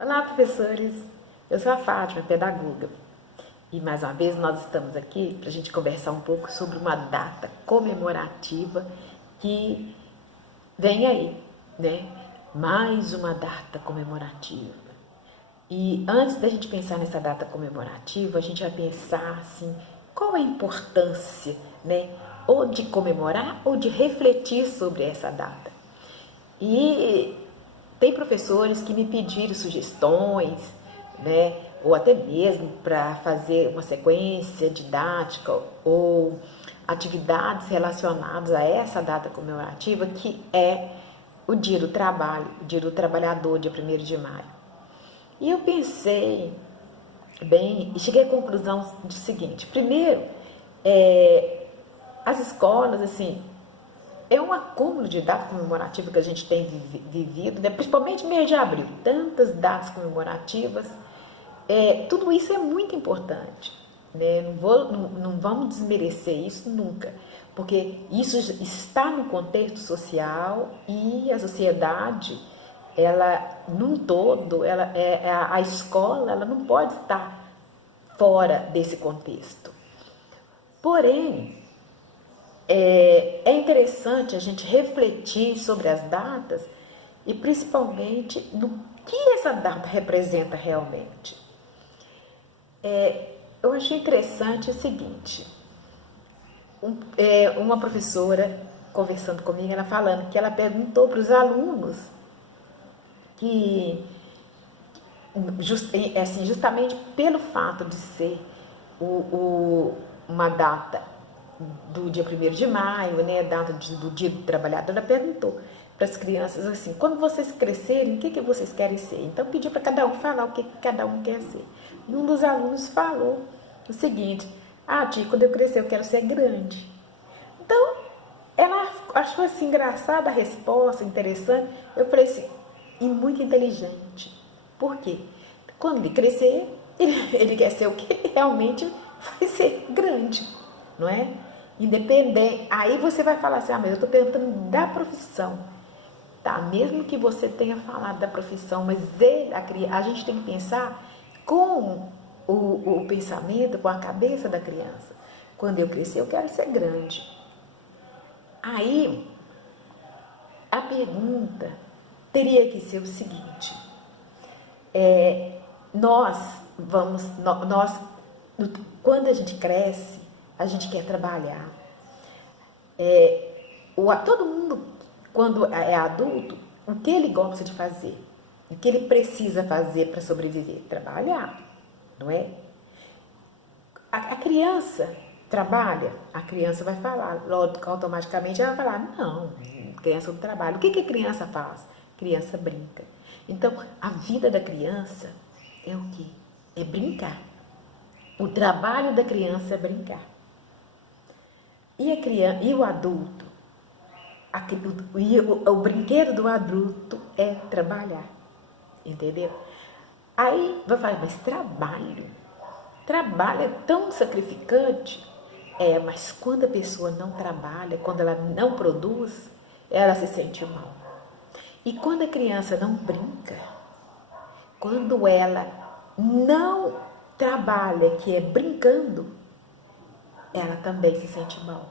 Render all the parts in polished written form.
Olá, professores! Eu sou a Fátima, pedagoga. E mais uma vez nós estamos aqui para a gente conversar um pouco sobre uma data comemorativa que vem aí, né? Mais uma data comemorativa. E antes da gente pensar nessa data comemorativa, a gente vai pensar assim, qual a importância, né? Ou de comemorar ou de refletir sobre essa data. E tem professores que me pediram sugestões, né, ou até mesmo para fazer uma sequência didática ou atividades relacionadas a essa data comemorativa, que é o Dia do Trabalho, o Dia do Trabalhador, dia 1º de maio. E eu pensei bem e cheguei à conclusão do seguinte: primeiro, as escolas, assim, é um acúmulo de datas comemorativas que a gente tem vivido, né? Principalmente no mês de abril, tantas datas comemorativas. Tudo isso é muito importante, né? Não vamos desmerecer isso nunca, porque isso está no contexto social e a sociedade, ela, num todo, a escola, ela não pode estar fora desse contexto. Porém, é interessante a gente refletir sobre as datas e principalmente no que essa data representa realmente. Eu achei interessante o seguinte: uma professora conversando comigo, ela falando que ela perguntou para os alunos que, assim, justamente pelo fato de ser uma data do dia 1º de maio, né, data do Dia do Trabalhador, ela perguntou para as crianças assim: quando vocês crescerem, o que vocês querem ser? Então pediu para cada um falar o que cada um quer ser. E um dos alunos falou o seguinte: tia, quando eu crescer eu quero ser grande. Então ela achou assim engraçada a resposta, interessante. Eu falei assim, e muito inteligente. Por quê? Quando ele crescer, ele quer ser o que ele realmente vai ser grande, não é? Independente. Aí você vai falar assim, mas eu estou perguntando da profissão. Tá, mesmo que você tenha falado da profissão, mas a gente tem que pensar com o pensamento, com a cabeça da criança. Quando eu crescer, eu quero ser grande. Aí, a pergunta teria que ser o seguinte: nós, quando a gente cresce, a gente quer trabalhar. Todo mundo, quando é adulto, o que ele gosta de fazer? O que ele precisa fazer para sobreviver? Trabalhar, não é? A criança trabalha, a criança vai falar, logo, automaticamente ela vai falar, não, criança não trabalha. O que a criança faz? Criança brinca. Então, a vida da criança é o quê? É brincar. O trabalho da criança é brincar. E o adulto? O brinquedo do adulto é trabalhar. Entendeu? Aí vai falar, mas trabalho é tão sacrificante. Mas quando a pessoa não trabalha, quando ela não produz, ela se sente mal. E quando a criança não brinca, quando ela não trabalha, que é brincando, ela também se sente mal.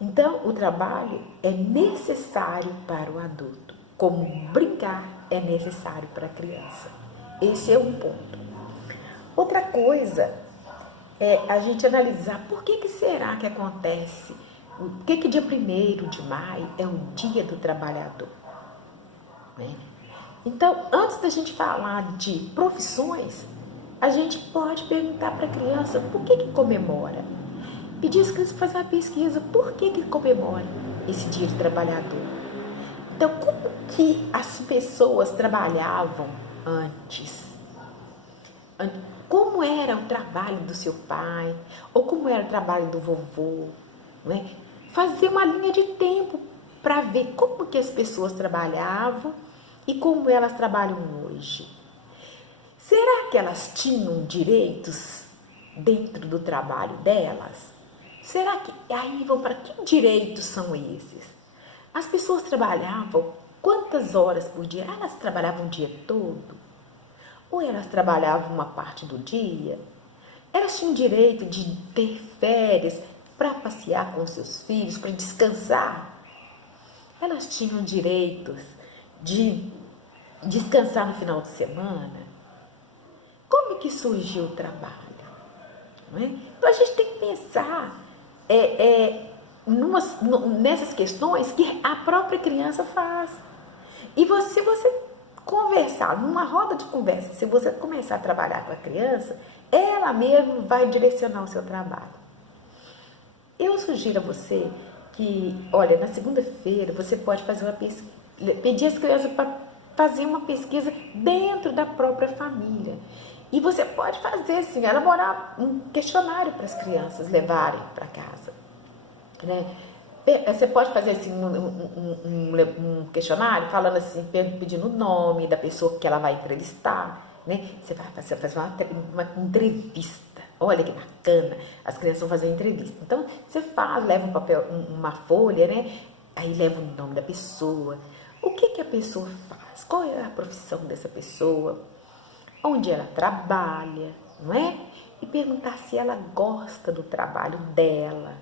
Então, o trabalho é necessário para o adulto, como brincar é necessário para a criança. Esse é um ponto. Outra coisa é a gente analisar por que será que acontece, por que dia 1º de maio é o Dia do Trabalhador, né? Então, antes da gente falar de profissões, a gente pode perguntar para a criança por que comemora. Pedir às crianças para fazer uma pesquisa, por que comemora esse Dia do Trabalhador. Então, como que as pessoas trabalhavam antes? Como era o trabalho do seu pai, ou como era o trabalho do vovô, né? Fazer uma linha de tempo para ver como que as pessoas trabalhavam e como elas trabalham hoje. Será que elas tinham direitos dentro do trabalho delas? Será que aí vão para que direitos são esses? As pessoas trabalhavam quantas horas por dia? Elas trabalhavam o dia todo? ou elas trabalhavam uma parte do dia, elas tinham direito de ter férias para passear com seus filhos, para descansar. Elas tinham direitos de descansar no final de semana. Como é que surgiu o trabalho? Não é? Então a gente tem que pensar nessas questões que a própria criança faz. E se você conversar, numa roda de conversa, se você começar a trabalhar com a criança, ela mesma vai direcionar o seu trabalho. Eu sugiro a você que, olha, na segunda-feira você pode fazer uma pesquisa, pedir às crianças para fazer uma pesquisa dentro da própria família. E você pode fazer, assim, elaborar um questionário para as crianças levarem para casa, né? Você pode fazer assim um questionário falando assim, pedindo o nome da pessoa que ela vai entrevistar, né? Você vai fazer uma entrevista. Olha que bacana, as crianças vão fazer uma entrevista. Então, você faz, leva um papel, uma folha, né? Aí leva o nome da pessoa. O que a pessoa faz? Qual é a profissão dessa pessoa? Onde ela trabalha, não é? E perguntar se ela gosta do trabalho dela.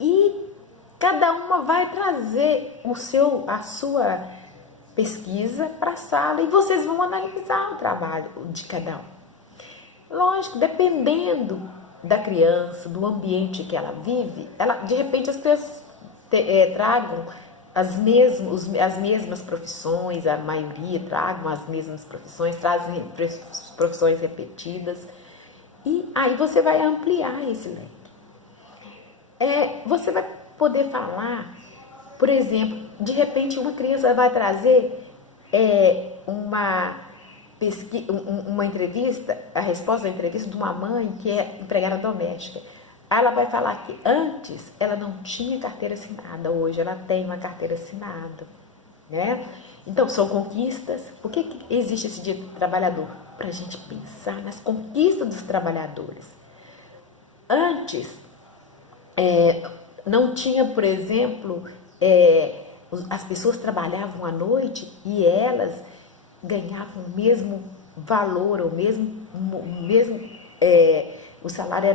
E cada uma vai trazer a sua pesquisa para a sala e vocês vão analisar o trabalho de cada um. Lógico, dependendo da criança, do ambiente que ela vive, de repente as crianças tragam as mesmas profissões, a maioria tragam as mesmas profissões, trazem profissões repetidas, e aí você vai ampliar esse leque. Você vai poder falar, por exemplo, de repente uma criança vai trazer uma entrevista, a resposta da entrevista de uma mãe que é empregada doméstica. Ela vai falar que antes ela não tinha carteira assinada, hoje ela tem uma carteira assinada, né? Então, são conquistas. Por que existe esse dia do trabalhador? Para a gente pensar nas conquistas dos trabalhadores. Antes, não tinha, por exemplo, as pessoas trabalhavam à noite e elas ganhavam o mesmo valor, o salário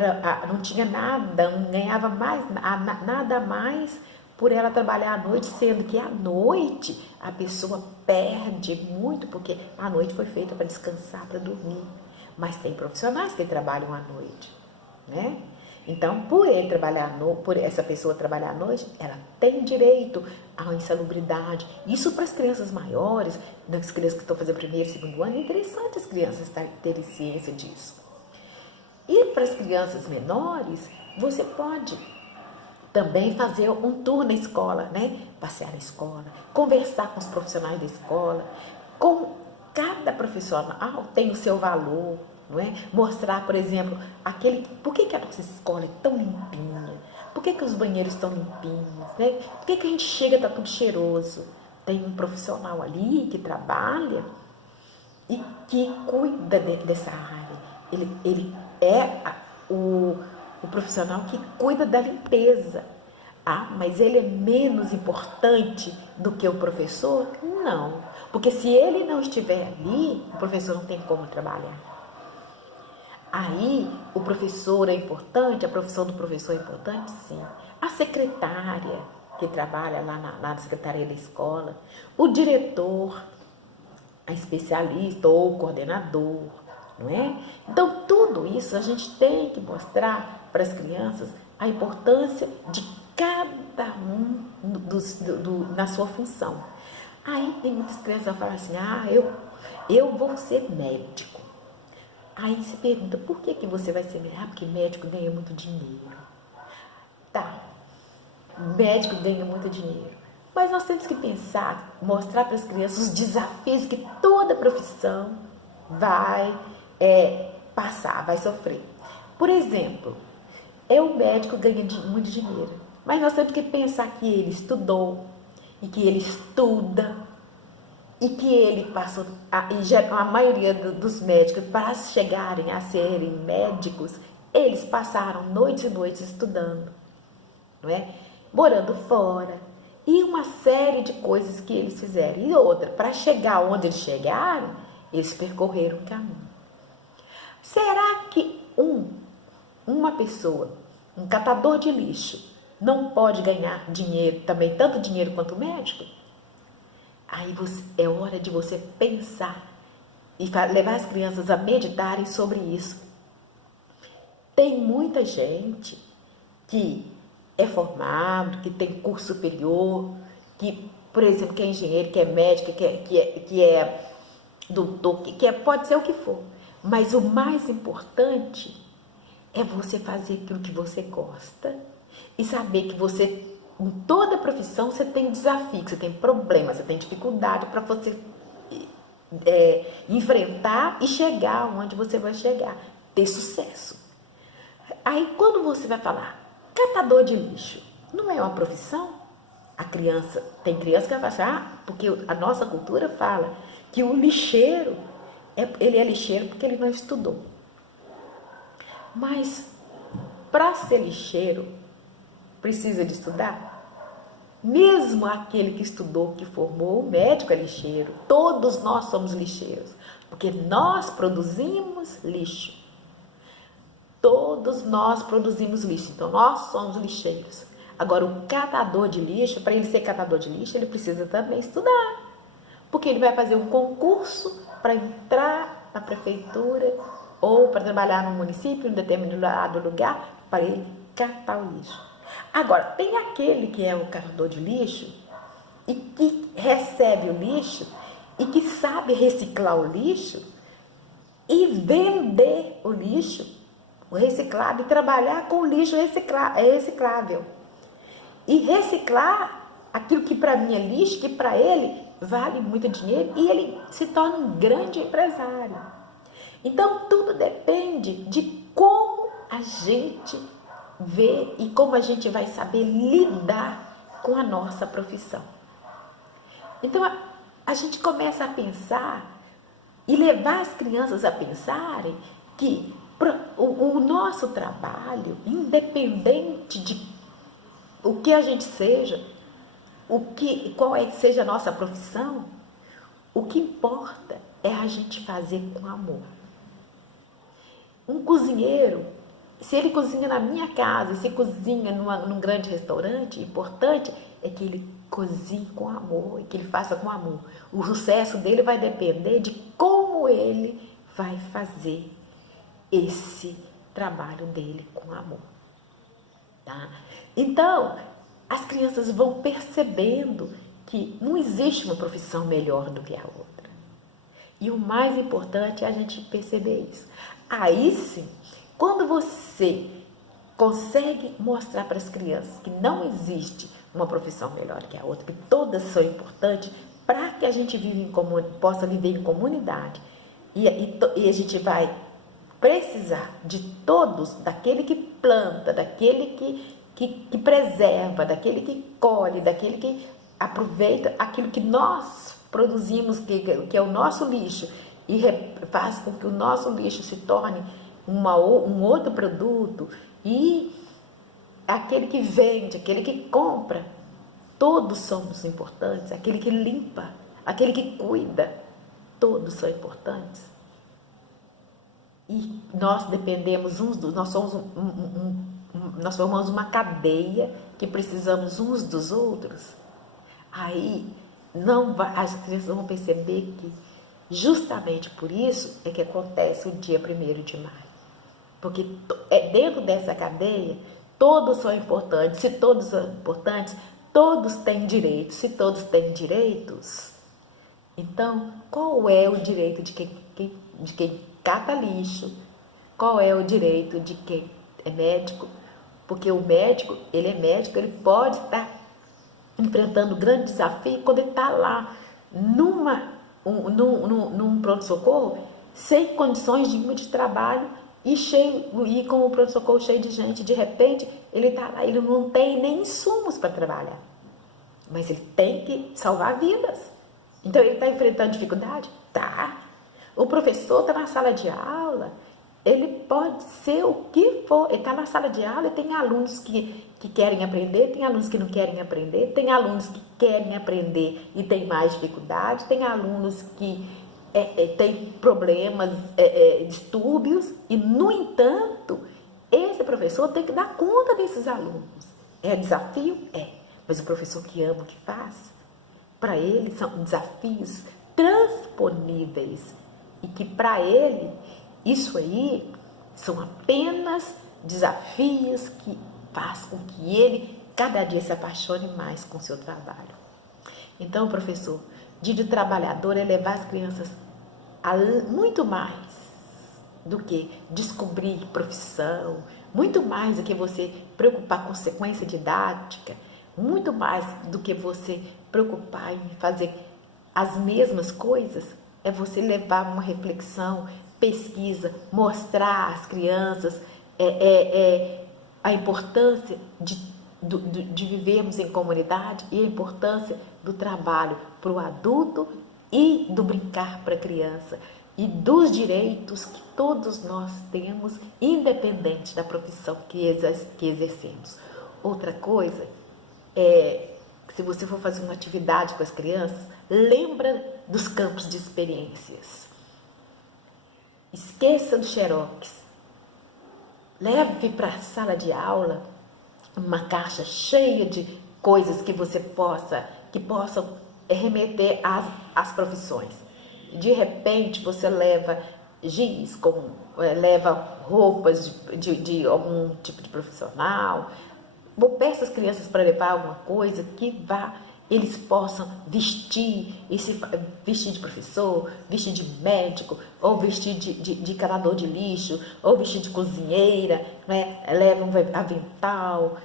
não tinha nada, não ganhava nada a mais por ela trabalhar à noite, sendo que à noite a pessoa perde muito, porque a noite foi feita para descansar, para dormir. Mas tem profissionais que trabalham à noite, né? Então, por essa pessoa trabalhar à noite, ela tem direito à insalubridade. Isso para as crianças maiores, das crianças que estão fazendo primeiro e segundo ano, é interessante as crianças terem ciência disso. E para as crianças menores, você pode também fazer um tour na escola, né? Passear na escola, conversar com os profissionais da escola. Com cada profissional tem o seu valor, não é? Mostrar, por exemplo, por que a nossa escola é tão limpinha? Por que os banheiros estão limpinhos? Né? Por que a gente chega e está tudo cheiroso? Tem um profissional ali que trabalha e que cuida dessa área. Ele é o profissional que cuida da limpeza. Mas ele é menos importante do que o professor? Não, porque se ele não estiver ali, o professor não tem como trabalhar. Aí o professor é importante, a profissão do professor é importante, sim. A secretária que trabalha lá na secretaria da escola, o diretor, a especialista ou o coordenador, não é? Então, tudo isso a gente tem que mostrar para as crianças a importância de cada um na sua função. Aí tem muitas crianças que falam assim, eu vou ser médico. Aí se pergunta, por que você vai ser médico? Porque médico ganha muito dinheiro. Tá, médico ganha muito dinheiro. Mas nós temos que pensar, mostrar para as crianças os desafios que toda profissão vai passar, vai sofrer. Por exemplo, o médico ganha muito dinheiro, mas nós temos que pensar que ele estudou, e que ele estuda, e que ele passou, a maioria dos médicos, para chegarem a serem médicos, eles passaram noites e noites estudando, não é? Morando fora, e uma série de coisas que eles fizeram. E outra, para chegar onde eles chegaram, Eles percorreram um caminho. Será que uma pessoa, um catador de lixo, não pode ganhar dinheiro, também tanto dinheiro quanto o médico? Aí é hora de você pensar e levar as crianças a meditarem sobre isso. Tem muita gente que é formado, que tem curso superior, que, por exemplo, que é engenheiro, que é médico, que é doutor, pode ser o que for. Mas o mais importante é você fazer aquilo que você gosta e saber que você, em toda profissão, você tem desafio, você tem problema, você tem dificuldade para você enfrentar e chegar onde você vai chegar, ter sucesso. Aí quando você vai falar, catador de lixo, não é uma profissão? Tem criança que vai falar, porque a nossa cultura fala que o lixeiro, ele é lixeiro porque ele não estudou. Mas para ser lixeiro, precisa de estudar? Mesmo aquele que estudou, que formou, o médico é lixeiro. Todos nós somos lixeiros, porque nós produzimos lixo. Todos nós produzimos lixo, então nós somos lixeiros. Agora, o catador de lixo, para ele ser catador de lixo, ele precisa também estudar, porque ele vai fazer um concurso para entrar na prefeitura ou para trabalhar no município, em um determinado lugar, para ele catar o lixo. Agora, tem aquele que é o catador de lixo e que recebe o lixo e que sabe reciclar o lixo e vender o lixo, o reciclado, e trabalhar com o lixo reciclável. E reciclar aquilo que para mim é lixo, que para ele vale muito dinheiro, e ele se torna um grande empresário. Então, tudo depende de como a gente vê e como a gente vai saber lidar com a nossa profissão. Então, a gente começa a pensar e levar as crianças a pensarem que o nosso trabalho, independente de o que a gente seja, qual é que seja a nossa profissão, o que importa é a gente fazer com amor. Um cozinheiro, se ele cozinha na minha casa, se cozinha num grande restaurante, importante é que ele cozinhe com amor e que ele faça com amor. O sucesso dele vai depender de como ele vai fazer esse trabalho dele com amor. Tá? Então, as crianças vão percebendo que não existe uma profissão melhor do que a outra. E o mais importante é a gente perceber isso. Aí sim, quando você consegue mostrar para as crianças que não existe uma profissão melhor que a outra, que todas são importantes para que a gente possa viver em comunidade, e a gente vai precisar de todos, daquele que planta, daquele que preserva, daquele que colhe, daquele que aproveita aquilo que nós produzimos, que é o nosso lixo, e faz com que o nosso lixo se torne um outro produto, e aquele que vende, aquele que compra, todos somos importantes, aquele que limpa, aquele que cuida, todos são importantes. E nós dependemos uns dos, nós somos nós formamos uma cadeia que precisamos uns dos outros. Aí as crianças vão perceber que justamente por isso é que acontece o dia 1º de maio. Porque dentro dessa cadeia, todos são importantes. Se todos são importantes, todos têm direitos. Se todos têm direitos, então qual é o direito de quem cata lixo? Qual é o direito de quem é médico? Porque o médico, ele é médico, ele pode estar enfrentando grande desafio quando ele está lá num pronto-socorro, sem condições nenhuma de trabalho e com o pronto-socorro cheio de gente. De repente, ele está lá, ele não tem nem insumos para trabalhar, mas ele tem que salvar vidas. Então, ele está enfrentando dificuldade? Tá. O professor está na sala de aula, ele pode ser o que for, ele está na sala de aula e tem alunos que querem aprender, tem alunos que não querem aprender, tem alunos que querem aprender e tem mais dificuldade, tem alunos que tem problemas, distúrbios, e, no entanto, esse professor tem que dar conta desses alunos. É desafio? É. Mas o professor que ama o que faz, para ele são desafios transponíveis. E que para ele, isso aí são apenas desafios que faz com que ele cada dia se apaixone mais com o seu trabalho. Então, professor, dia de trabalhador é levar as crianças a muito mais do que descobrir profissão, muito mais do que você preocupar com sequência didática, muito mais do que você preocupar em fazer as mesmas coisas, é você levar uma reflexão, pesquisa, mostrar às crianças a importância de vivermos em comunidade e a importância do trabalho para o adulto e do brincar para a criança e dos direitos que todos nós temos, independente da profissão que exercemos. Outra coisa é, se você for fazer uma atividade com as crianças, lembra dos campos de experiências. Esqueça do xerox. Leve para a sala de aula uma caixa cheia de coisas que possam remeter às profissões. De repente você leva giz, leva roupas de algum tipo de profissional, ou peça as crianças para levar alguma coisa que eles possam vestir de professor, vestir de médico, ou vestir de catador de lixo, ou vestir de cozinheira, né? Leva um avental,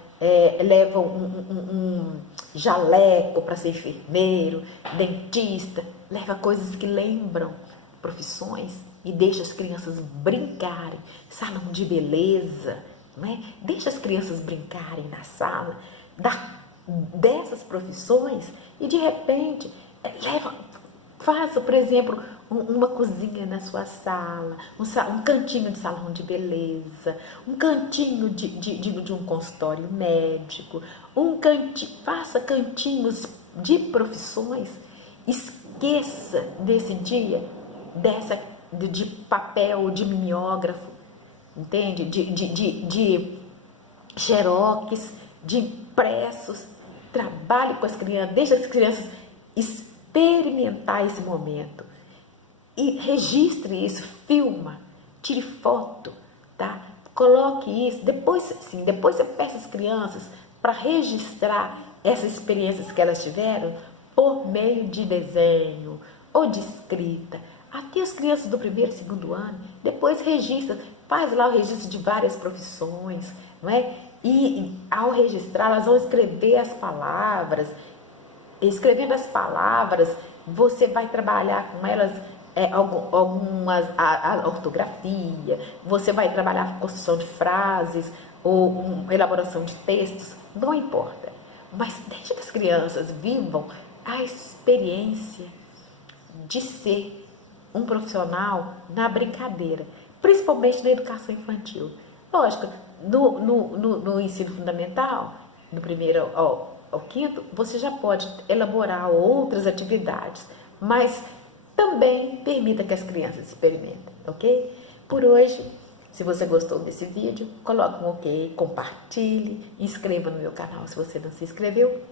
leva um jaleco para ser enfermeiro, dentista, leva coisas que lembram profissões e deixa as crianças brincarem, salão de beleza, né? Deixa as crianças brincarem na sala dessas profissões e de repente faça, por exemplo, uma cozinha na sua sala, um cantinho de salão de beleza, um cantinho de um consultório médico, faça cantinhos de profissões. Esqueça desse dia de papel, de mimeógrafo, entende? De xerox, de impressos. Trabalhe com as crianças, deixe as crianças experimentar esse momento e registre isso, filma, tire foto, tá? Coloque isso, depois você peça às crianças para registrar essas experiências que elas tiveram por meio de desenho ou de escrita. Até as crianças do primeiro e segundo ano, depois registra, faz lá o registro de várias profissões, não é? E ao registrar, elas vão escrever as palavras. Escrevendo as palavras, você vai trabalhar com elas a ortografia, você vai trabalhar a construção de frases ou elaboração de textos, não importa. Mas deixe que as crianças vivam a experiência de ser um profissional na brincadeira, principalmente na educação infantil. Lógico, no ensino fundamental, do primeiro ao quinto, você já pode elaborar outras atividades, mas também permita que as crianças experimentem, ok? Por hoje, se você gostou desse vídeo, coloque um ok, compartilhe, inscreva no meu canal se você não se inscreveu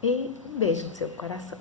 e um beijo no seu coração.